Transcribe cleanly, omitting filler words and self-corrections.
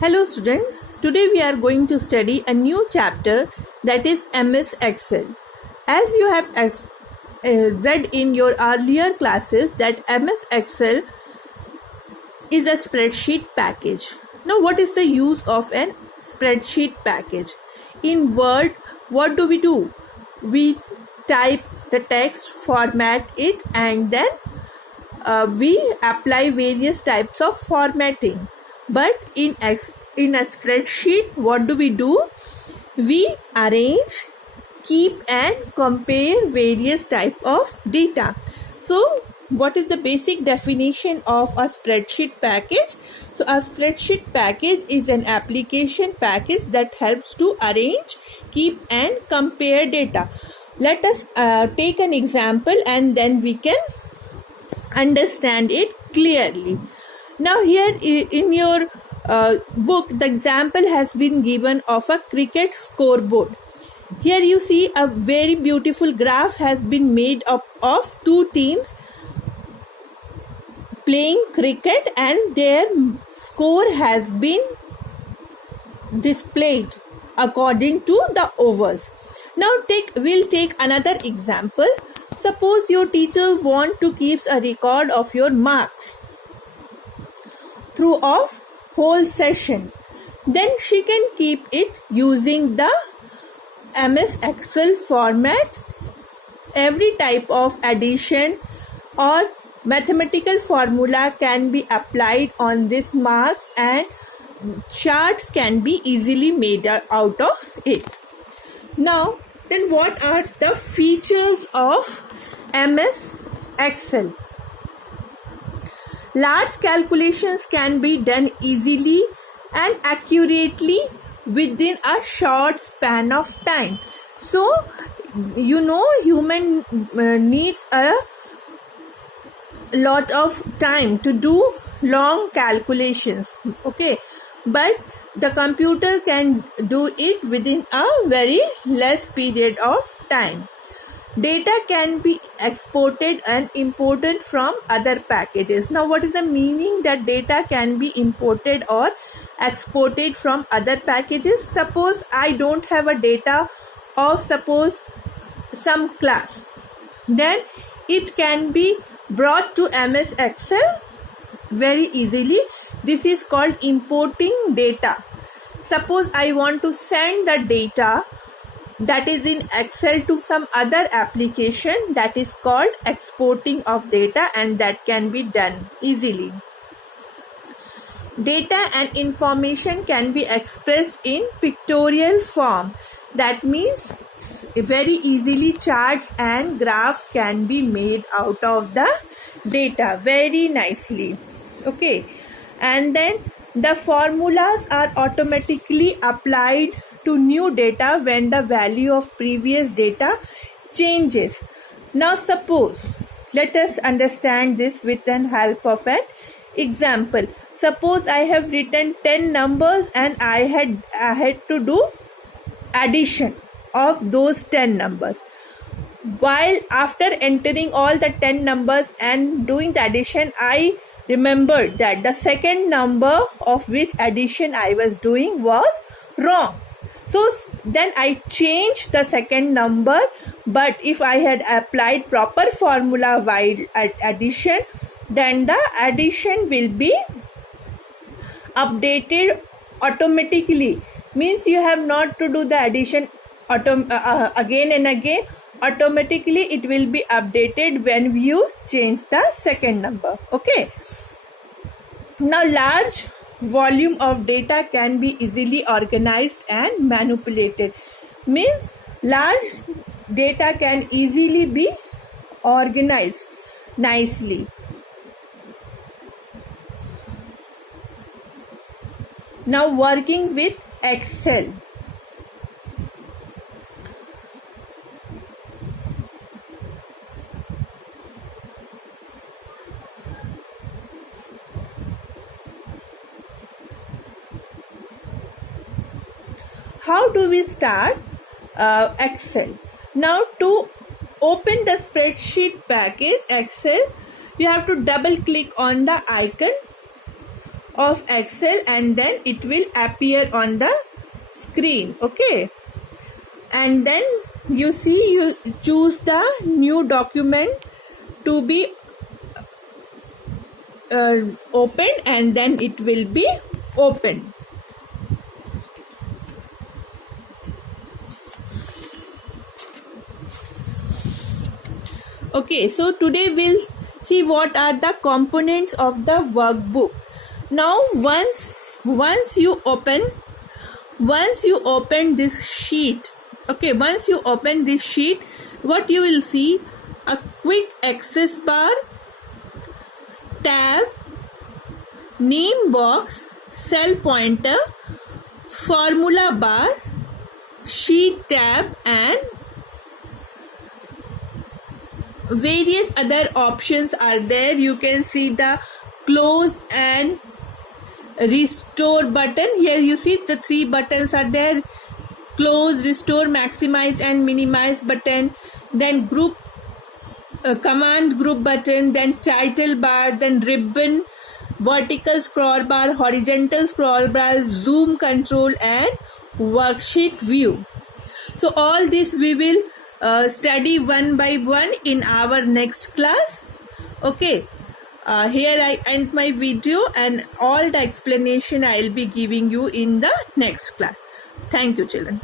Hello students, today we are going to study a new chapter, that is MS Excel. As you have read in your earlier classes that MS Excel is a spreadsheet package. Now what is the use of an spreadsheet package? In Word, what do? We type the text, format it, and then we apply various types of formatting. But in a spreadsheet, what do? We arrange, keep and compare various type of data. So what is the basic definition of a spreadsheet package? So a spreadsheet package is an application package that helps to arrange, keep and compare data. Let us take an example and then we can understand it clearly. Now here in your book, the example has been given of a cricket scoreboard. Here you see a very beautiful graph has been made up of two teams playing cricket and their score has been displayed according to the overs. Now we'll take another example. Suppose your teacher want to keep a record of your marks through a whole session. Then she can keep it using the MS Excel format. Every type of addition or mathematical formula can be applied on this marks and charts can be easily made out of it. Now, then what are the features of MS Excel? Large calculations can be done easily and accurately within a short span of time. So, human needs a lot of time to do long calculations, okay, but the computer can do it within a very less period of time. Data can be exported and imported from other packages. Now what is the meaning that data can be imported or exported from other packages? Suppose I don't have a data of some class, then it can be brought to MS Excel very easily. This is called importing data. Suppose I want to send the data that is in Excel to some other application, that is called exporting of data, and that can be done easily. Data and information can be expressed in pictorial form. That means very easily charts and graphs can be made out of the data very nicely. Okay, and then the formulas are automatically applied to new data when the value of previous data changes. Now suppose, let us understand this with the help of an example. Suppose I have written 10 numbers and I had to do addition of those 10 numbers. While after entering all the 10 numbers and doing the addition, I remembered that the second number of which addition I was doing was wrong. So then I changed the second number, but if I had applied proper formula while at addition, then the addition will be updated automatically. Means you have not to do the addition again and again. Automatically it will be updated when you change the second number. Okay. Now large volume of data can be easily organized and manipulated. Means large data can easily be organized nicely. Now working with Excel. How do we start Excel? Now to open the spreadsheet package Excel, you have to double click on the icon of Excel, and then it will appear on the screen. Okay, and then you choose the new document to be open, and then it will be open. Okay, so today we'll see what are the components of the workbook. Now once you open this sheet, okay, once you open this sheet, what you will see: a quick access bar, tab, name box, cell pointer, formula bar, sheet tab, and various other options are there. You can see the close and restore button. Here you see the three buttons are there: close, restore, maximize and minimize button, then group command group button, then title bar, then ribbon, vertical scroll bar, horizontal scroll bar, zoom control, and worksheet view. So all this we will study one by one in our next class. Okay, here I end my video, and all the explanation I will be giving you in the next class. Thank you, children.